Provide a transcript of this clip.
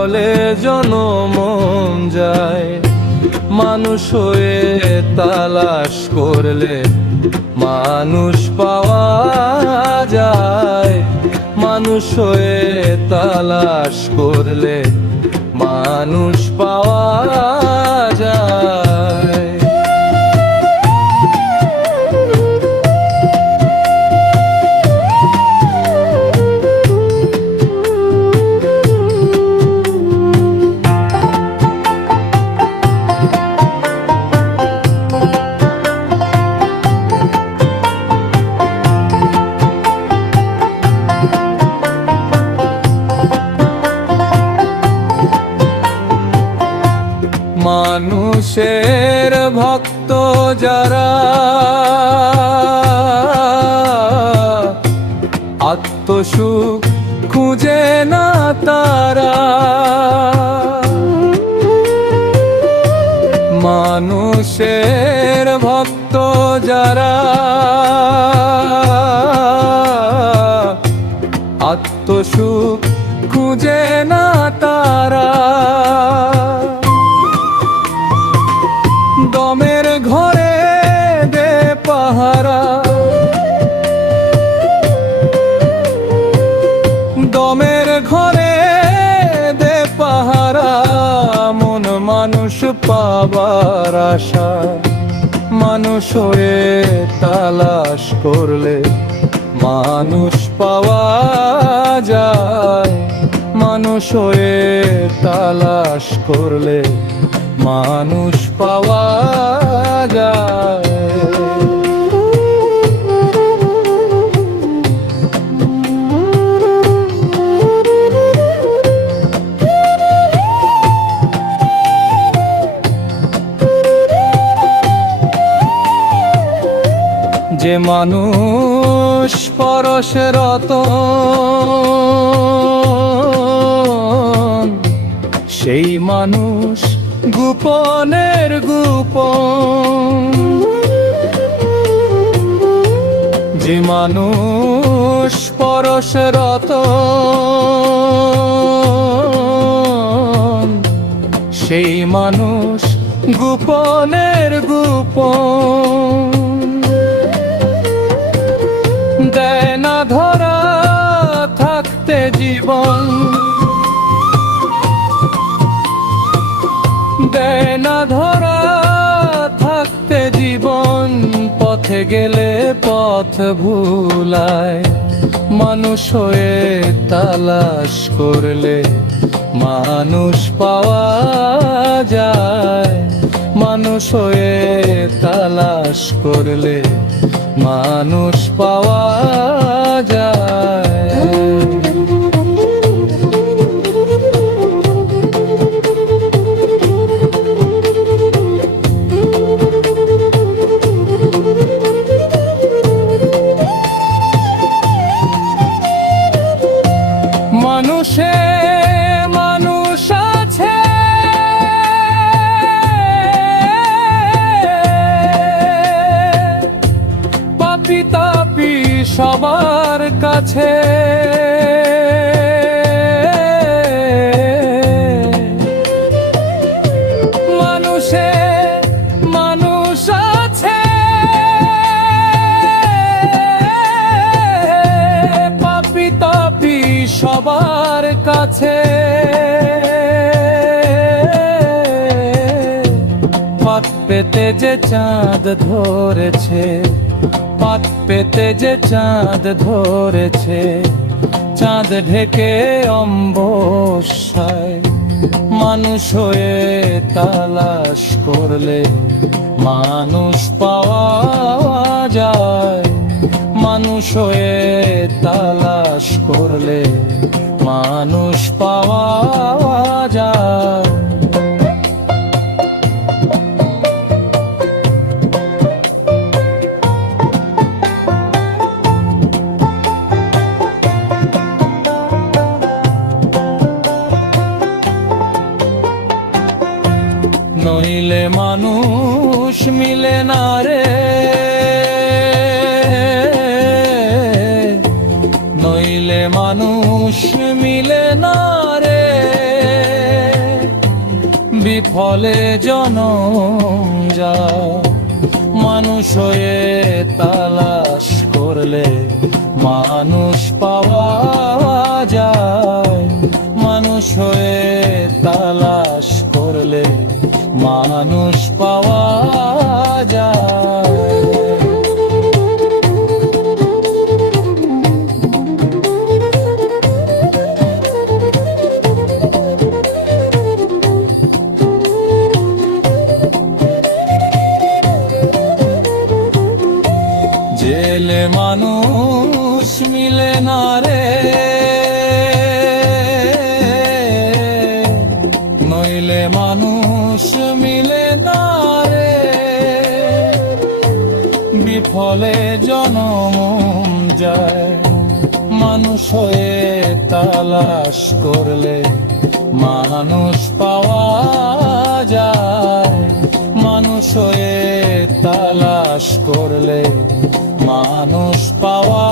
বলে জনমন যায়। মানুষ হয়ে তালাশ করলে মানুষ পাওয়া যায়। মানুষ হয়ে তালাশ করলে মানুষ পাওয়া যায়। মানুষের ভক্ত যারা আত্মসুখ খুঁজে না তারা। মানুষের ভক্ত যারা আত্মসুখ খুঁজে না তারা। দমের ঘরে দে পাহারা, দমের ঘরে দে পাহারা। মন মানুষ পাবার আশা, মানুষ হয়ে তালাশ করলে মানুষ পাওয়া যায়। মানুষ হয়ে তালাশ করলে মানুষ পাওয়া যায়। যে মানুষ পরশে রতন, সেই মানুষ গোপনের গোপন। যে মানুষ পরশে রতন, সেই মানুষ গোপনের গোপন। দেয় না ধরা থাকতে জীবন, দেয় না ধরা থাকতে জীবন। পথে গেলে পথ ভুলায়, মানুষ হয়ে তালাশ করলে মানুষ পাওয়া যায়। মানুষ হয়ে তালাশ করলে মানুষ পাওয়া যায়। মানুষে মানুষ আছে, পাপী তাপী সবার কাছে। মানুষে মানুষ আছে, পাপী তাপী সবার কাছে। পথ পেতে যে চাঁদ ধরেছে, পথ পেতে যে চাঁদ ধরেছে। চাঁদ ঢেকে অম্বসায়, মানুষ হয়ে তালাশ করলে মানুষ পাওয়া যায়। মানুষ হয়ে তালাশ করলে মানুষ পাওয়া যায়। নইলে মানুষ মিলে না রে, নইলে মানুষ মিলে না রে। বিফলে জনম যায়। মানুষ হয়ে তালাশ করলে মানুষ পাওয়া যায়। মানুষ হয়ে তালাশ করলে মানুষ পাওয়া যায়। জেলে মানুষ মিলে না রে, নইলে মানুষ মিলে না রে। বিফলে জনম যায়। মানুষ হয়ে তালাশ করলে মানুষ পাওয়া যায়। মানুষ হয়ে তালাশ করলে মানুষ পাওয়া